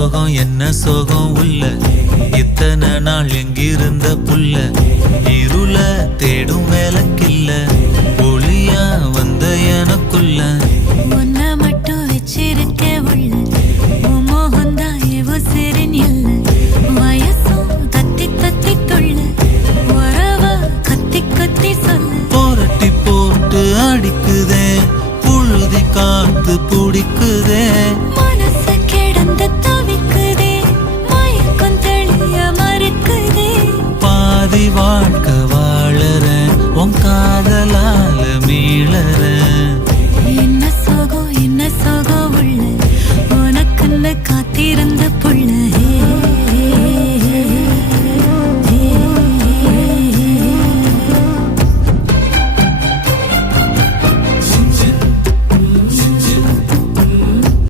சோகம் என்ன சோகம் உள்ள இத்தனை நாள் எங்கிருந்த புல்ல இருள தேடும் வேலைக்கில்ல ஒளியா வந்த எனக்குள்ள உன்னை மட்டும் வச்சிருக்க உள்ள